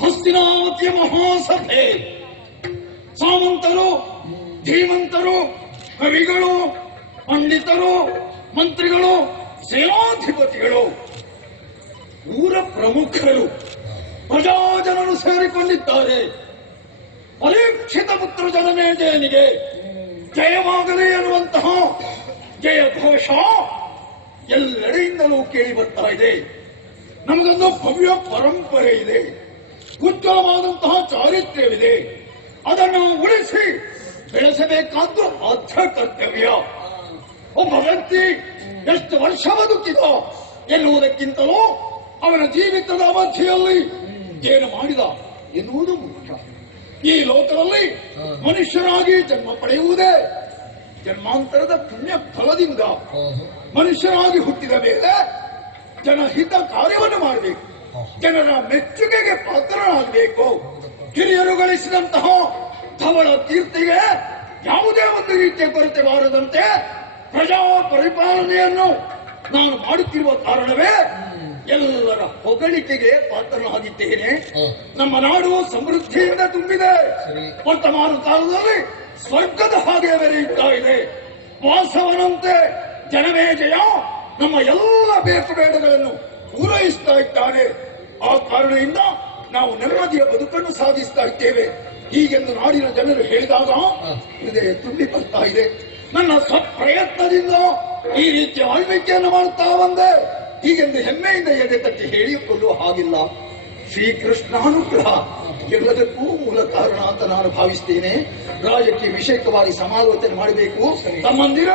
ಹಸ್ತಿನಾವತಿಯ ಮಹಾಸಭೆ ಸಾಮಂತರು, ಧೀಮಂತರು, ಕವಿಗಳು, ಪಂಡಿತರು, ಮಂತ್ರಿಗಳು, ಸೇನಾಧಿಪತಿಗಳು, ಊರ ಪ್ರಮುಖರು, ಪ್ರಜಾಜನರು ಸೇರಿಕೊಂಡಿದ್ದಾರೆ. ಪರೀಕ್ಷಿತ ಪುತ್ರ ಜನಮೇಜಯನಿಗೆ ಜಯವಾಗಲಿ ಎನ್ನುವಂತಹ ಜಯಘೋಷ ಎಲ್ಲೆಡೆಯಿಂದಲೂ ಕೇಳಿ ಬರ್ತಾ ಇದೆ. ನಮಗೊಂದು ಭವ್ಯ ಪರಂಪರೆ ಇದೆ, ಉಜ್ವಲವಾದಂತಹ ಚಾರಿತ್ರ್ಯವಿದೆ. ಅದನ್ನು ಉಳಿಸಿ ಬೆಳೆಸಬೇಕಾದ್ದು ಆದ್ಯ ಕರ್ತವ್ಯ. ಒಬ್ಬ ವ್ಯಕ್ತಿ ಎಷ್ಟು ವರ್ಷ ಬದುಕಿದ ಎನ್ನುವುದಕ್ಕಿಂತಲೂ ಅವನ ಜೀವಿತದ ಅವಧಿಯಲ್ಲಿ ಏನು ಮಾಡಿದ ಎನ್ನುವುದು ಮುಖ್ಯ. ಈ ಲೋಕದಲ್ಲಿ ಮನುಷ್ಯರಾಗಿ ಜನ್ಮ ಪಡೆಯುವುದೇ ಜನ್ಮಾಂತರದ ಪುಣ್ಯ ಫಲದಿಂದ. ಮನುಷ್ಯರಾಗಿ ಹುಟ್ಟಿದ ಮೇಲೆ ಜನಹಿತ ಕಾರ್ಯವನ್ನು ಮಾಡಬೇಕು, ಜನರ ಮೆಚ್ಚುಗೆಗೆ ಪಾತ್ರರಾಗಬೇಕು. ಹಿರಿಯರು ಗಳಿಸಿದಂತಹ ಧವಳ ಕೀರ್ತಿಗೆ ಯಾವುದೇ ಒಂದು ರೀತಿಯ ಕೊರತೆ ಬಾರದಂತೆ ಪ್ರಜಾ ಪರಿಪಾಲನೆಯನ್ನು ನಾನು ಮಾಡುತ್ತಿರುವ ಕಾರಣವೇ ಎಲ್ಲರ ಹೊಗಳಿಕೆಗೆ ಪಾತ್ರನಾಗಿದ್ದೇನೆ. ನಮ್ಮ ನಾಡು ಸಮೃದ್ಧಿಯಿಂದ ತುಂಬಿದೆ. ವರ್ತಮಾನ ಕಾಲದಲ್ಲಿ ಸ್ವರ್ಗದ ಹಾಗೆ ಬೆರೆಯುತ್ತಾ ಇದೆ. ವಾಸವನಂತೆ ಜನಮೇಜಯ ನಮ್ಮ ಎಲ್ಲ ಬೇಕು ಬೇಡಗಳನ್ನು ಪೂರೈಸ್ತಾ ಇದ್ದಾನೆ. ಆ ಕಾರಣದಿಂದ ನಾವು ನೆಮ್ಮದಿಯ ಬದುಕನ್ನು ಸಾಧಿಸ್ತಾ ಇದ್ದೇವೆ. ಹೀಗೆಂದು ನಾಡಿನ ಜನರು ಹೇಳಿದಾಗ ಹೃದಯ ತುಂಬಿ ಬರ್ತಾ ಇದೆ. ನನ್ನ ಸ್ವಪ್ರಯತ್ನದಿಂದ ಈ ರೀತಿಯ ಆಳ್ವಿಕೆಯನ್ನು ಮಾಡುತ್ತಾ ಬಂದೆ. ಹೀಗೆಂದು ಹೆಮ್ಮೆಯಿಂದ ಎದೆ ತಟ್ಟಿ ಹೇಳಿಕೊಳ್ಳುವ ಹಾಗಿಲ್ಲ. ಶ್ರೀಕೃಷ್ಣಾನುಗ್ರಹ ಎಲ್ಲದಕ್ಕೂ ಮೂಲ ಕಾರಣ ಅಂತ ನಾನು ಭಾವಿಸ್ತೇನೆ. ರಾಜಕೀಯ ವಿಷಯಕವಾಗಿ ಸಮಾಲೋಚನೆ ಮಾಡಬೇಕು. ತಮ್ಮಂದಿರ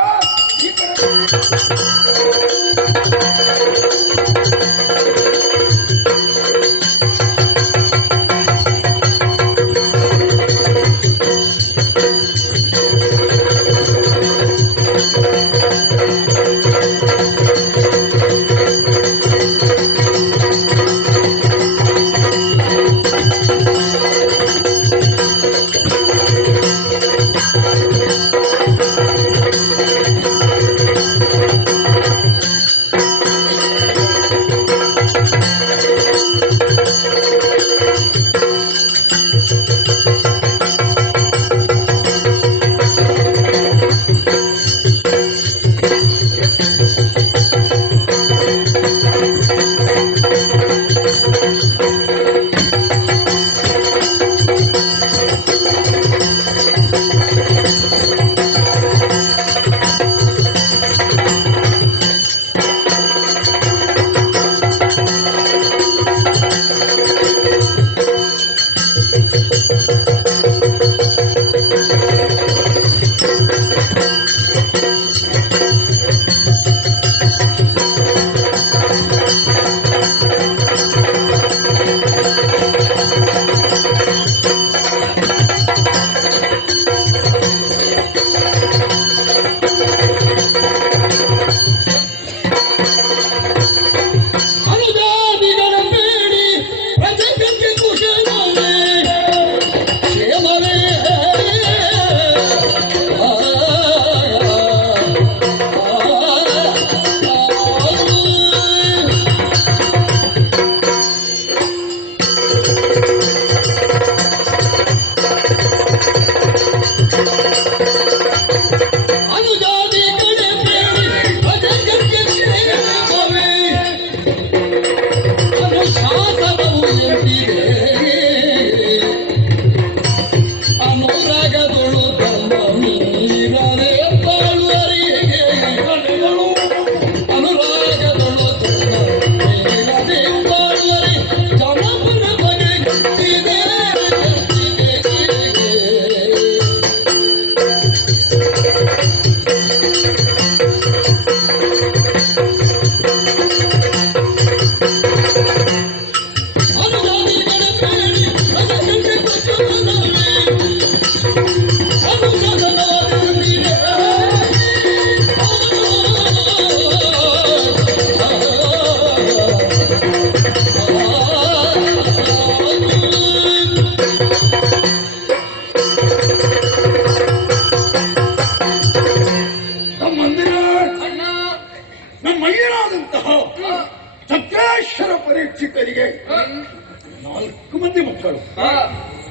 4 ಮಂದಿ ಮಕ್ಕಳು.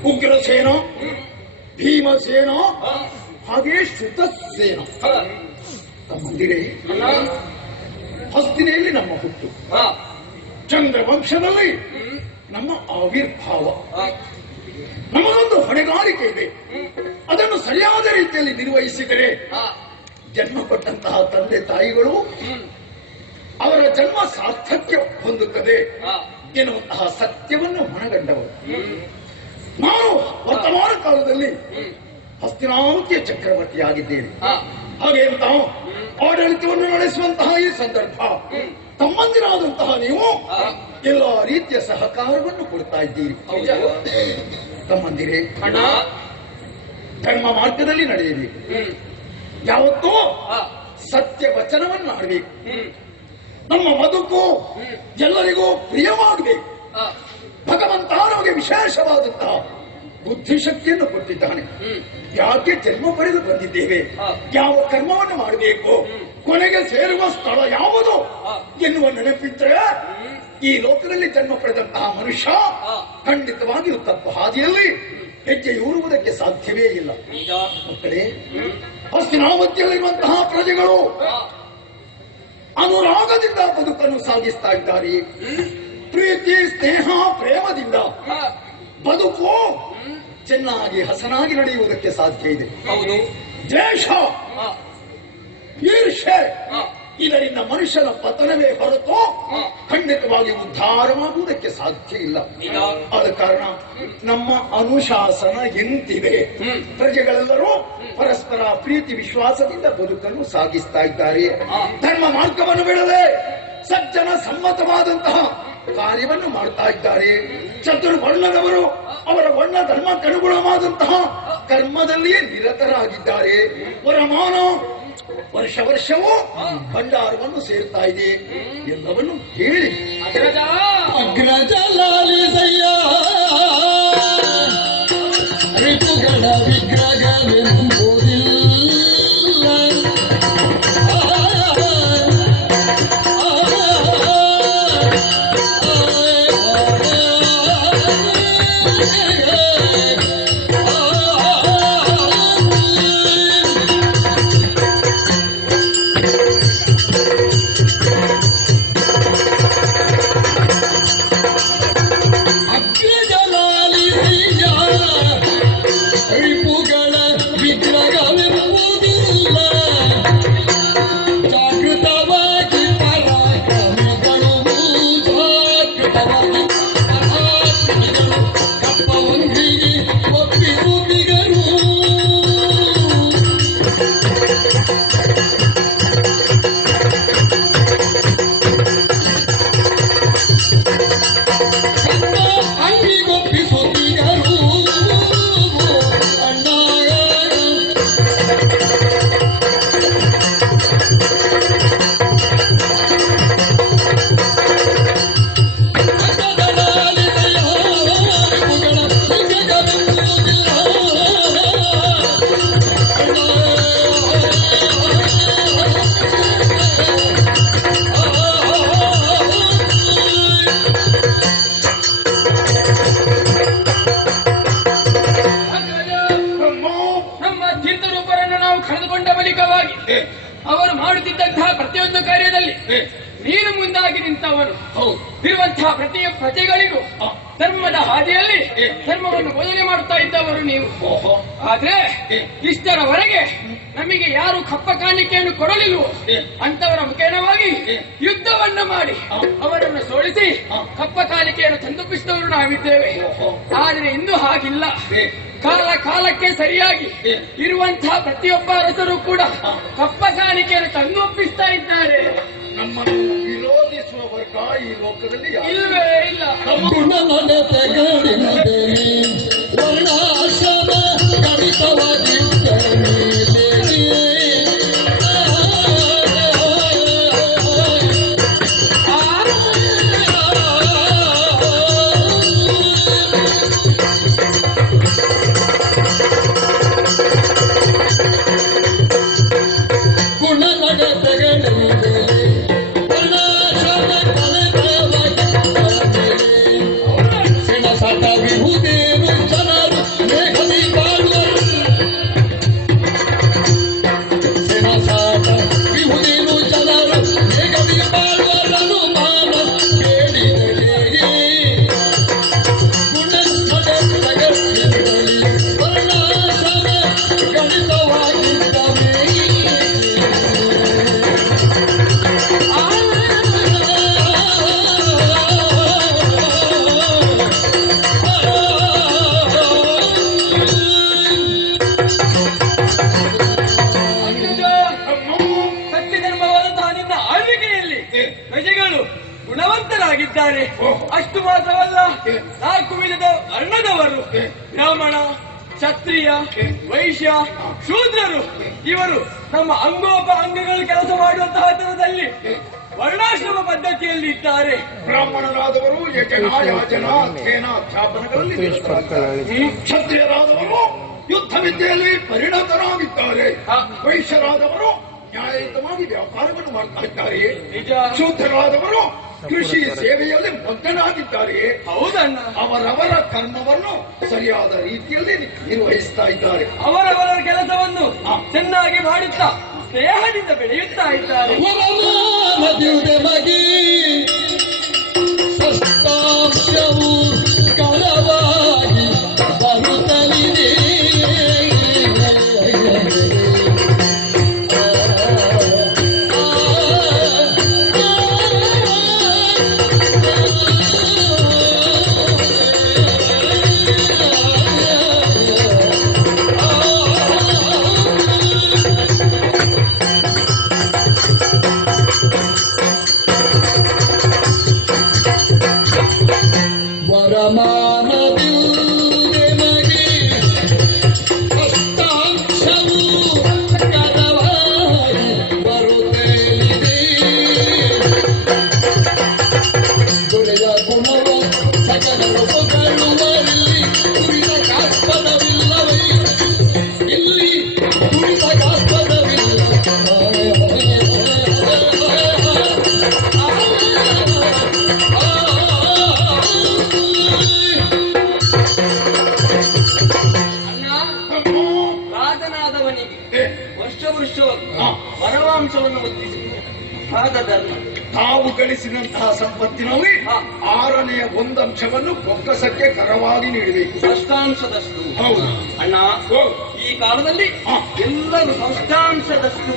ಉಗ್ರಸೇನ, ಭೀಮಸೇನ, ಹಾಗೆ ಶ್ರುತಸೇನ. ತಮ್ಮಂದಿರೇ, ಹಸ್ತಿನೆಯಲ್ಲಿ ನಮ್ಮ ಹುಟ್ಟು, ಚಂದ್ರವಂಶದಲ್ಲಿ ನಮ್ಮ ಆವಿರ್ಭಾವ. ನಮಗೊಂದು ಹೊಣೆಗಾರಿಕೆ ಇದೆ. ಅದನ್ನು ಸರಿಯಾದ ರೀತಿಯಲ್ಲಿ ನಿರ್ವಹಿಸಿದರೆ ಜನ್ಮ ಕೊಟ್ಟಂತಹ ತಂದೆ ತಾಯಿಗಳು ಅವರ ಜನ್ಮ ಸಾರ್ಥಕ್ಯ ಹೊಂದುತ್ತದೆ ಎನ್ನುವಂತಹ ಸತ್ಯವನ್ನು ಮನಗಂಡವರು. ನಾನು ವರ್ತಮಾನ ಕಾಲದಲ್ಲಿ ಹಸ್ತಿನಾವತಿಯ ಚಕ್ರವರ್ತಿಯಾಗಿದ್ದೇನೆ. ಹಾಗೆ ಅಂತ ಆಡಳಿತವನ್ನು ನಡೆಸುವಂತಹ ಈ ಸಂದರ್ಭ ತಮ್ಮಂದಿರಾದಂತಹ ನೀವು ಎಲ್ಲ ರೀತಿಯ ಸಹಕಾರವನ್ನು ಕೊಡ್ತಾ ಇದ್ದೀರಿ. ತಮ್ಮಂದಿರೇ, ಧರ್ಮ ಮಾರ್ಗದಲ್ಲಿ ನಡೆಯಬೇಕು. ಯಾವತ್ತೂ ಸತ್ಯ ವಚನವನ್ನು ಆಡಬೇಕು. ನಮ್ಮ ಬದುಕು ಎಲ್ಲರಿಗೂ ಪ್ರಿಯವಾಗಬೇಕು. ಭಗವಂತ ನಮಗೆ ವಿಶೇಷವಾದಂತಹ ಬುದ್ಧಿಶಕ್ತಿಯನ್ನು ಕೊಟ್ಟಿದ್ದಾನೆ. ಯಾಕೆ ಜನ್ಮ ಪಡೆದು ಬಂದಿದ್ದೇವೆ, ಯಾವ ಕರ್ಮವನ್ನು ಮಾಡಬೇಕು, ಕೊನೆಗೆ ಸೇರುವ ಸ್ಥಳ ಯಾವುದು ಎನ್ನುವ ನೆನಪಿದ್ದರೆ ಈ ಲೋಕದಲ್ಲಿ ಜನ್ಮ ಪಡೆದಂತಹ ಮನುಷ್ಯ ಖಂಡಿತವಾಗಿಯೂ ತಪ್ಪು ಹಾದಿಯಲ್ಲಿ ಹೆಜ್ಜೆ ಊರುವುದಕ್ಕೆ ಸಾಧ್ಯವೇ ಇಲ್ಲ. ಮಕ್ಕಳೇ, ಹಸ್ತಿನಾವತಿಯಲ್ಲಿರುವಂತಹ ಪ್ರಜೆಗಳು ಅನುರಾಗದಿಂದ ಬದುಕನ್ನು ಸಾಗಿಸ್ತಾ ಇದ್ದಾರೆ. ಪ್ರೀತಿ, ಸ್ನೇಹ, ಪ್ರೇಮದಿಂದ ಬದುಕು ಚೆನ್ನಾಗಿ ಹಸನಾಗಿ ನಡೆಯುವುದಕ್ಕೆ ಸಾಧ್ಯ ಇದೆ. ದ್ವೇಷ, ಈರ್ಷೆ, ಇದರಿಂದ ಮನುಷ್ಯನ ಪತನವೇ ಹೊರತು ಖಂಡಿತವಾಗಿ ಉದ್ಧಾರವಾಗುವುದಕ್ಕೆ ಸಾಧ್ಯ ಇಲ್ಲ. ಆದ ಕಾರಣ ನಮ್ಮ ಅನುಶಾಸನ ಎಂತಿದೆ. ಪ್ರಜೆಗಳೆಲ್ಲರೂ ಪರಸ್ಪರ ಪ್ರೀತಿ ವಿಶ್ವಾಸದಿಂದ ಬದುಕನ್ನು ಸಾಗಿಸ್ತಾ ಇದ್ದಾರೆ. ಧರ್ಮ ಮಾರ್ಗವನ್ನು ಬಿಡದೆ ಸಜ್ಜನ ಸಮ್ಮತವಾದಂತಹ ಕಾರ್ಯವನ್ನು ಮಾಡ್ತಾ ಇದ್ದಾರೆ. ಚತುರ್ವರ್ಣದವರು ಅವರ ವರ್ಣ ಧರ್ಮಕ್ಕನುಗುಣವಾದಂತಹ ಕರ್ಮದಲ್ಲಿಯೇ ನಿರತರಾಗಿದ್ದಾರೆ. ವರಮಾನ ವರ್ಷ ವರ್ಷವೂ ಭಂಡಾರವನ್ನು ಸೇರ್ತಾ ಇದೆ. ಎಲ್ಲವನ್ನು ಹೇಳಿ ಅಗ್ರಜ ಲಾಲಿಸಯ್ಯ ಋತುಗಳ ವಿಗ್ರಹವೆಂಬುದಿಲ್ಲ. ಅವರು ಮಾಡುತ್ತಿದ್ದಂತಹ ಪ್ರತಿಯೊಂದು ಕಾರ್ಯದಲ್ಲಿ ನೀನು ಮುಂದಾಗಿ ನಿಂತವನು. ಇರುವಂತಹ ಪ್ರತಿ ಪ್ರಜೆಗಳಿಗೂ ಧರ್ಮದ ಹಾದಿಯಲ್ಲಿ ಧರ್ಮವನ್ನು ಬೋಧನೆ ಮಾಡುತ್ತಾ ಇದ್ದವರು ನೀವು. ಆದ್ರೆ ಇಷ್ಟರವರೆಗೆ ನಮಗೆ ಯಾರು ಕಪ್ಪ ಕಾಣಿಕೆಯನ್ನು ಕೊಡಲಿಲ್ವೋ ಅಂತವರ ಮುಖೇನವಾಗಿ ಯುದ್ಧವನ್ನು ಮಾಡಿ ಅವರನ್ನು ಸೋಲಿಸಿ ಕಪ್ಪ ಕಾಣಿಕೆಯನ್ನು ತಂದೊಪ್ಪಿಸಿದವರು ನಾವಿದ್ದೇವೆ. ಆದ್ರೆ ಇಂದು ಹಾಗಿಲ್ಲ. ಕಾಲ ಕಾಲಕ್ಕೆ ಸರಿಯಾಗಿ ಇರುವಂತಹ ಪ್ರತಿಯೊಬ್ಬ ಅರಸರು ಕೂಡ ಕಪ್ಪ ಕಾಣಿಕೆಯನ್ನು ತಂದೊಪ್ಪಿಸ್ತಾ ಇದ್ದಾರೆ. ನಮ್ಮನ್ನು ವಿರೋಧಿಸುವ ವರ್ಗ ಈ ಲೋಕದಲ್ಲಿ ಇಲ್ಲವೇ ಇಲ್ಲ. ಹಠವಿಹುದೇನು ಜನರು ಮೇಘದಿ ಬಾಳುವರು ಸೇನಾಸಾಟ ವಿಹುದೇನು ಜನರು ಮೇಘದಿ ಬಾಳುವರನು ಮಾನ ಕೇಳಿದರೆ ಗುಣಸ್ಥಳ ಜಗತ್ತಿನಲ್ಲಿ ವರ್ಣಾಶ್ರಮ ಗಣಿತವಾಗಿದ್ದವೇ ಪ್ರಜೆಗಳು ಗುಣವಂತರಾಗಿದ್ದಾರೆ. ಅಷ್ಟು ಮಾತ್ರವಲ್ಲ, 4 ವಿಧದ ವರ್ಣದವರು ಬ್ರಾಹ್ಮಣ, ಕ್ಷತ್ರಿಯ, ವೈಶ್ಯ, ಶೂದ್ರರು ಇವರು ನಮ್ಮ ಅಂಗೋಪಾಂಗಗಳು ಕೆಲಸ ಮಾಡುವಂತಹ ತರದಲ್ಲಿ ವರ್ಣಾಶ್ರಮ ಪದ್ಧತಿಯಲ್ಲಿ ಇದ್ದಾರೆ. ಬ್ರಾಹ್ಮಣರಾದವರು ಯಜನ ಯಾಜನ ಅಧ್ಯಯನ ಅಧ್ಯಾಪನಗಳಲ್ಲಿ ನಿರತರಾಗಿದ್ದಾರೆ. ಕ್ಷತ್ರಿಯರಾದವರು ಯುದ್ಧ ವಿದ್ಯೆಯಲ್ಲಿ ಪರಿಣತರಾಗಿದ್ದಾರೆ. ವೈಶ್ಯರಾದವರು ನ್ಯಾಯಯುತವಾಗಿ ವ್ಯಾಪಾರವನ್ನು ಮಾಡ್ತಾ ಇದ್ದಾರೆ. ಶೂದ್ರರಾದವರು ಕೃಷಿ ಸೇವೆಯಲ್ಲಿ ಮಗ್ನರಾಗಿದ್ದಾರೆ. ಹೌದಣ್ಣ, ಅವರವರ ಕರ್ಮವನ್ನು ಸರಿಯಾದ ರೀತಿಯಲ್ಲಿ ನಿರ್ವಹಿಸ್ತಾ ಇದ್ದಾರೆ. ಅವರವರ ಕೆಲಸವನ್ನು ಚೆನ್ನಾಗಿ ಮಾಡುತ್ತಾ ಸ್ನೇಹದಿಂದ ಬೆಳೆಯುತ್ತಾ ಇದ್ದಾರೆ. ಮಗಿ ಸಷ್ಟಾಂಶವು ಕಳವಾಗಿ ಬರುತ್ತಲಿದೆ. ವರವಾಂಶವನ್ನು ಒತ್ತಿಸುವುದು ತಾವು ಗಳಿಸಿದಂತಹ ಸಂಪತ್ತಿನಲ್ಲಿ 6ನೇ 1 ಅಂಶವನ್ನು ಬೊಕ್ಕಸಕ್ಕೆ ಕರವಾಗಿ ನೀಡಬೇಕು. ಷಷ್ಠಾಂಶದಷ್ಟು. ಹೌದು ಅಣ್ಣ, ಈ ಕಾಲದಲ್ಲಿ ಎಲ್ಲರೂ ಷಷ್ಠಾಂಶದಷ್ಟು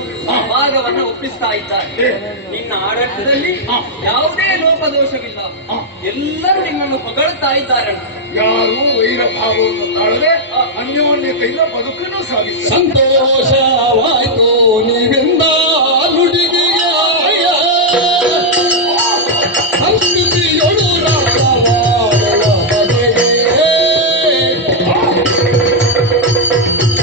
ಭಾಗವನ್ನು ಒಪ್ಪಿಸ್ತಾ ಇದ್ದಾರೆ. ನಿನ್ನ ಆಡಳಿತದಲ್ಲಿ ಯಾವುದೇ ಲೋಪದೋಷವಿಲ್ಲ. ಎಲ್ಲರೂ ನಿನ್ನನ್ನು ಹೊಗಳುತ್ತಾ ಇದ್ದಾರೆ. ಯಾರು ವೈರಭಾವವನ್ನು ತಾಳದೆ ಅನ್ಯೋನ್ಯತೆಯಿಂದ ಬದುಕನ್ನು ಸಾಗಿಸ. ಸಂತೋಷವಾಯ್ತು ನೀವೆಂದ ನುಡಿಗೆಯ ಸಂಸ್ಕೃತಿಯೊಳು ರಾಗವಾಡುವ ಬಗೆಗೆ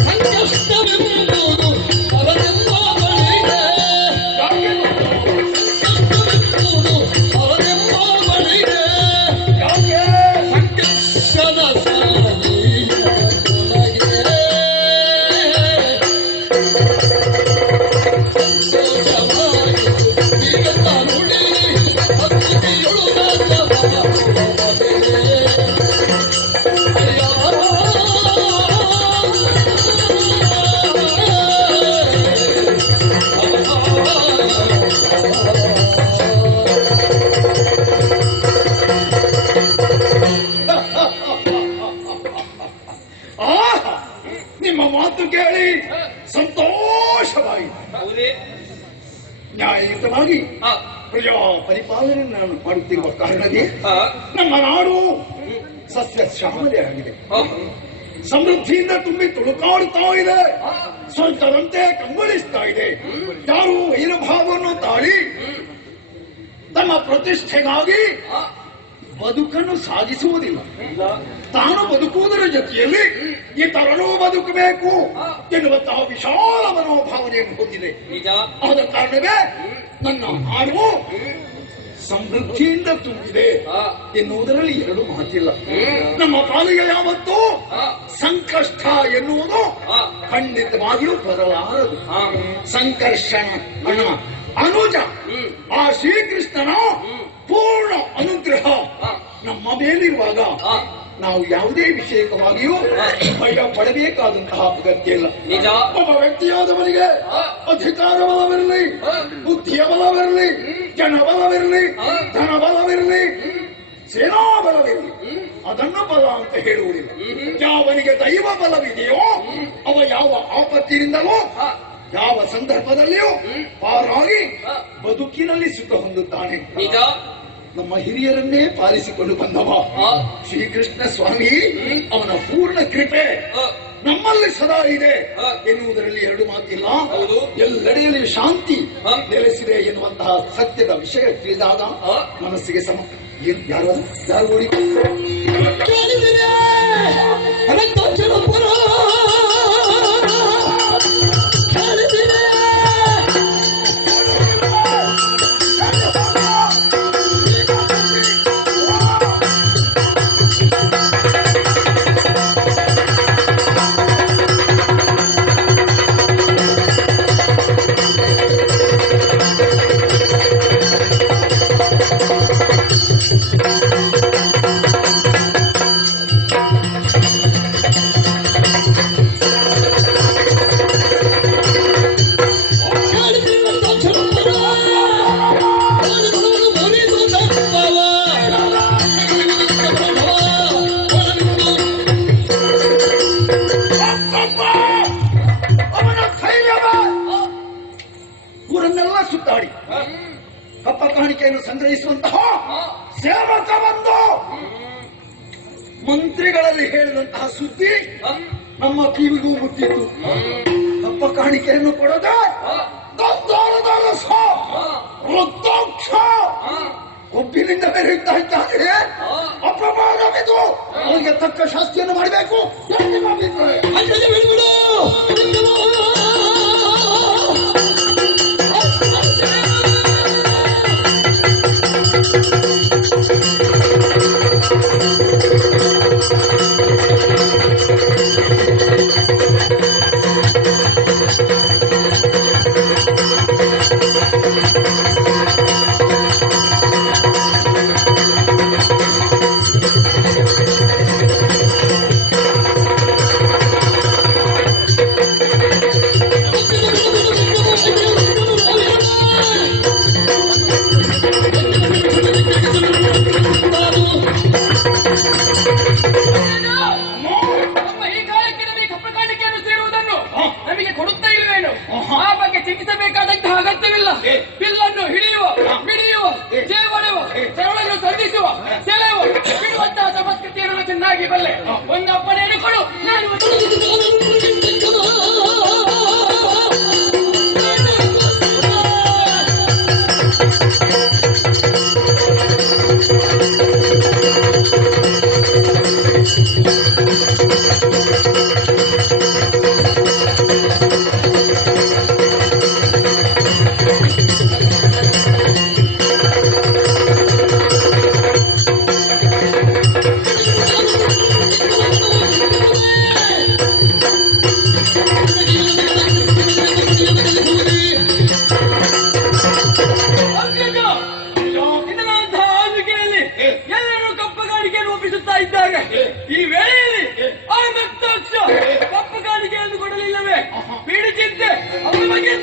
ಸಂಕಷ್ಟವೆಂಬುದು ಅವರೆಲ್ಲ ಬಳಿಗೆ ಸಂಕಷ್ಟವೆಂಬುದು ಅವರೆಲ್ಲ ಬಳಿಗೆ ಸಂಕಷ್ಟದ ನಿಮ್ಮ ಮಾತು ಕೇಳಿ ಸಂತೋಷವಾಯಿತು. ನ್ಯಾಯಯುತವಾಗಿ ಪ್ರಜಾ ಪರಿಪಾಲನೆ ನಾನು ಮಾಡುತ್ತಿರುವ ಕಾರಣಕ್ಕೆ ನಮ್ಮ ನಾಡು ಸಸ್ಯ ಶ್ಯಾಮಲೆ ಆಗಿದೆ. ಸಮೃದ್ಧಿಯಿಂದ ತುಂಬಿ ತುಳುಕಾಡುತ್ತಾ ಇದೆ. ಸ್ವಂತದಂತೆ ಕಂಗೊಳಿಸ್ತಾ ಇದೆ. ಯಾರು ವೈರಭಾವವನ್ನು ತಾಳಿ ತಮ್ಮ ಪ್ರತಿಷ್ಠೆಗಾಗಿ ಬದುಕನ್ನು ಸಾಗಿಸುವುದಿಲ್ಲ. ತಾನು ಬದುಕುವುದರ ಜೊತೆಯಲ್ಲಿ ಇತರನೂ ಬದುಕಬೇಕು ಎನ್ನುವಂತಹ ವಿಶಾಲ ಮನೋಭಾವನೆಯನ್ನು ಹೊಂದಿದೆ. ಆದ ಕಾರಣವೇ ನನ್ನ ನಾಡು ಸಮೃದ್ಧಿಯಿಂದ ತುಂಬಿದೆ ಎನ್ನುವುದರಲ್ಲಿ 2 ಮಾತಿಲ್ಲ. ನಮ್ಮ ಪಾಲಿಗೆ ಯಾವತ್ತೂ ಸಂಕಷ್ಟ ಎನ್ನುವುದು ಖಂಡಿತವಾಗಿಯೂ ಬರಲಾರದು. ಸಂಕರ್ಷಣ ಅಣ್ಣ ಅನುಜ ಆ ಶ್ರೀಕೃಷ್ಣನ ಪೂರ್ಣ ಅನುಗ್ರಹ ನಮ್ಮ ಮೇಲಿರುವಾಗ ನಾವು ಯಾವುದೇ ವಿಷಯಕವಾಗಿಯೂ ಭಯ ಪಡಬೇಕಾದಂತಹ ಅಗತ್ಯ ಇಲ್ಲ. ನಿಜ. ಒಬ್ಬ ವ್ಯಕ್ತಿಯಾದವನಿಗೆ ಅಧಿಕಾರ ಬಲವಿರಲಿ, ಬುದ್ಧಿಯ ಬಲವಿರಲಿ, ಜನಬಲವಿರಲಿ, ಧನಬಲವಿರಲಿ, ಸೇನಾ ಬಲವಿರಲಿ, ಅದನ್ನು ಬಲ ಅಂತ ಹೇಳುವುದಿಲ್ಲ. ಯಾವನಿಗೆ ದೈವ ಬಲವಿದೆಯೋ ಅವ ಯಾವ ಆಪತ್ತಿನಿಂದಲೂ ಯಾವ ಸಂದರ್ಭದಲ್ಲಿಯೂ ಪಾರಾಗಿ ಬದುಕಿನಲ್ಲಿ ಸುಖ ಹೊಂದುತ್ತಾನೆ. ನಿಜ. ನಮ್ಮ ಹಿರಿಯರನ್ನೇ ಪಾಲಿಸಿಕೊಂಡು ಬಂದವ ಶ್ರೀಕೃಷ್ಣ ಸ್ವಾಮಿ, ಅವನ ಪೂರ್ಣ ಕೃಪೆ ನಮ್ಮಲ್ಲಿ ಸದಾ ಇದೆ ಎನ್ನುವುದರಲ್ಲಿ ಎರಡು ಮಾತಿಲ್ಲ. ಎಲ್ಲೆಡೆಯಲ್ಲಿ ಶಾಂತಿ ನೆಲೆಸಿದೆ ಎನ್ನುವಂತಹ ಸತ್ಯದ ವಿಷಯ ತಿಳಿದಾಗ ಮನಸ್ಸಿಗೆ ಸಮ. ಏನು ಯಾರು ಓಡಿ ಊರನ್ನೆಲ್ಲ ಸುತ್ತಾಡಿ ಕಪ್ಪ ಕಾಣಿಕೆಯನ್ನು ಸಂಗ್ರಹಿಸುವಂತಹ ಸೇವಕ ಬಂದು ಮಂತ್ರಿಗಳಲ್ಲಿ ಹೇಳಿದಂತಹ ಸುದ್ದಿ ನಮ್ಮ ಕಿವಿಗೂ ಮುಟ್ಟಿತ್ತು. ಕಪ್ಪ ಕಾಣಿಕೆಯನ್ನು ಕೊಡದೆ ವೃದ್ಧಾಕ್ಷ ಒಬ್ಬಿನಿಂದ ಬೆರೆಯುತ್ತಾ ಇದ್ದಾನೆ. ಅಪಮಾನವಿದು, ಅವರಿಗೆ ತಕ್ಕ ಶಾಸ್ತಿಯನ್ನು ಮಾಡಬೇಕು. ಚಿಂತಿಸಬೇಕಾದಂತಹ ಅಗತ್ಯವಿಲ್ಲ. ಬಿಲ್ಲನ್ನು ಹಿಡಿಯುವ, ಬಿಡಿಯುವ, ಜೇವಡುವ, ಸರಳನ್ನು ಸಂಧಿಸುವ, ಸೆಳೆಯುವ, ಬಿಡುವಂತಹ ಸಂಸ್ಕೃತಿಯನ್ನು ಚೆನ್ನಾಗಿ ಬಲ್ಲೆ. ಒಂದು ಅಪ್ಪಣೆಯನ್ನು ಕೊಡು, ನಾನು ಈ ವೇಳೆಯಲ್ಲಿ ಆ ನಕ್ತಾಕ್ಷ ಕಪ್ಪು ಕಾಣಿಕೆಯನ್ನು ಕೊಡಲಿಲ್ಲವೇ? ಪೀಡಿ ಚಿಂತೆ ಅವರ ಬಗ್ಗೆ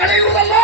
ಕಳೆಯುವುದಲ್ಲ.